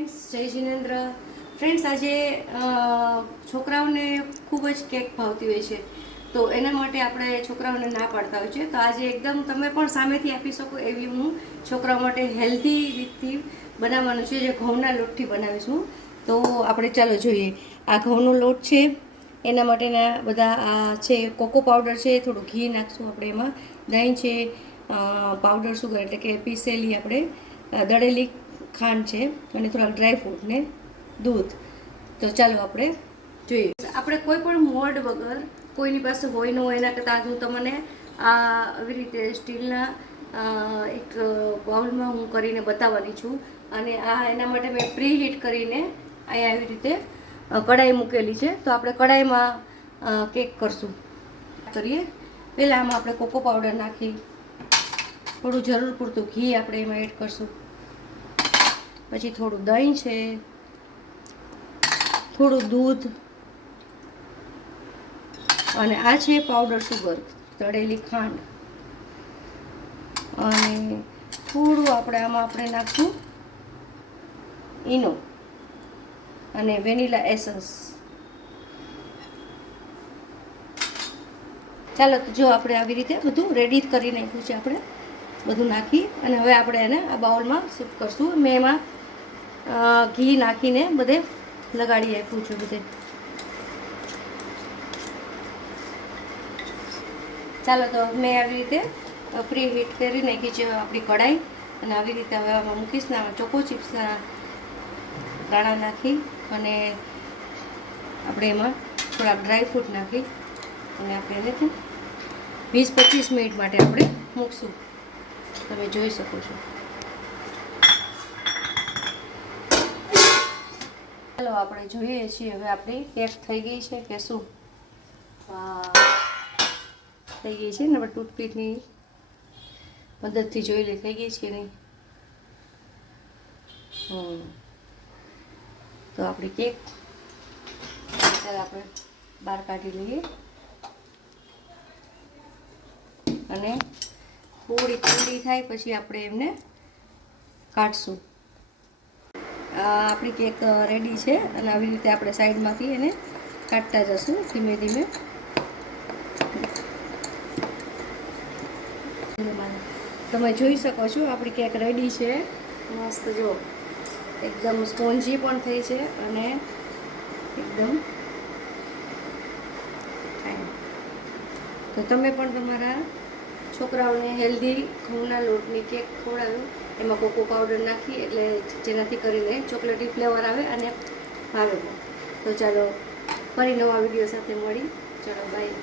Friends, જય Jinendra. Friends, આજે છોકરાઓને ખૂબ જ કેક ભાવતી હોય છે, તો એના માટે આપણે છોકરાઓને ના પાડતા હોય છે. તો આજે એકદમ તમે પણ સામેથી આપી શકો એવી હું છોકરાઓ માટે હેલ્ધી રીતથી બનાવવાનું છે, જે ઘઉંના લોટથી બનાવીશું. તો આપણે ચાલો જોઈએ. આ ઘઉંનો લોટ છે, એના માટેના બધા આ છે કોકો પાવડર છે, થોડું ઘી નાખશું આપણે એમાં, દહીં છે, પાવડર સુગર એટલે કે પીસેલી આપણે દળેલી ખાંડ છે, અને થોડા ડ્રાયફ્રૂટ ને દૂધ. તો ચાલો આપણે જોઈએ. આપણે કોઈ પણ મોલ્ડ વગર કોઈની પાસે હોય ન હોય એના કરતાં હું તમને આવી રીતે સ્ટીલના એક બાઉલમાં હું કરીને બતાવવાની છું. અને એના માટે મેં પ્રી હીટ કરીને અહીંયા આવી રીતે કઢાઈ મૂકેલી છે. તો આપણે કઢાઈમાં કેક કરશું. કરીએ પહેલાં આમાં આપણે કોકો પાવડર નાખી, થોડું જરૂર પૂરતું ઘી આપણે એમાં એડ કરશું. પછી થોડું દહીં છે, થોડું દૂધ, અને આ છે પાવડર સુગર, તળેલી ખાંડ, અને થોડું આપણે નાખશું ઈનો અને વેનીલા એસન્સ. ચાલો, તો જો આપણે આવી રીતે બધું રેડી કરી નાખ્યું છે. આપણે બધું નાખી અને હવે આપણે એને આ બાઉલમાં શિફ્ટ કરશું. મેં એમાં ઘી નાખીને બધે લગાડી આપ્યું છે બધે. ચાલો, તો મેં આવી રીતે પ્રી હીટ કરી નાખી છે આપણી કઢાઈ, અને આવી રીતે હવે આમાં મૂકીશ ને ચોકો ચિપ્સના દાણા નાખી અને આપણે એમાં થોડાક ડ્રાયફ્રૂટ નાખી અને આપણે એને 20-25 મિનિટ માટે આપણે મૂકશું. તમે જોઈ શકો છો. ચાલો, આપણે જોઈએ છીએ હવે આપણી કેક થઈ ગઈ છે કે શું. થઈ ગઈ છે ને, આપણે ટૂથપીકની મદદથી જોઈ લઈએ થઈ ગઈ છે કે નહીં. તો આપણી કેક ચાલો આપણે બહાર કાઢી લઈએ અને થોડી ઠંડી થાય પછી આપણે એમને કાઢશું. આપણી કેક રેડી છે, અને આવી રીતે આપણે સાઈડમાંથી એને કાઢતા જશું ધીમે ધીમે. તમે જોઈ શકો છો આપણી કેક રેડી છે. મસ્ત, જો એકદમ સ્પોન્જી પણ થઈ છે અને એકદમ ફાઇન. તો તમે પણ તમારા છોકરાઓને હેલ્ધી ઘઉંના લોટની કેક ખવડાવ્યું, એમાં કોકો પાવડર નાખી, એટલે જેનાથી કરીને ચોકલેટી ફ્લેવર આવે અને ભાવે. તો ચાલો, ફરી નવા વિડીયો સાથે મળી. ચાલો, બાય.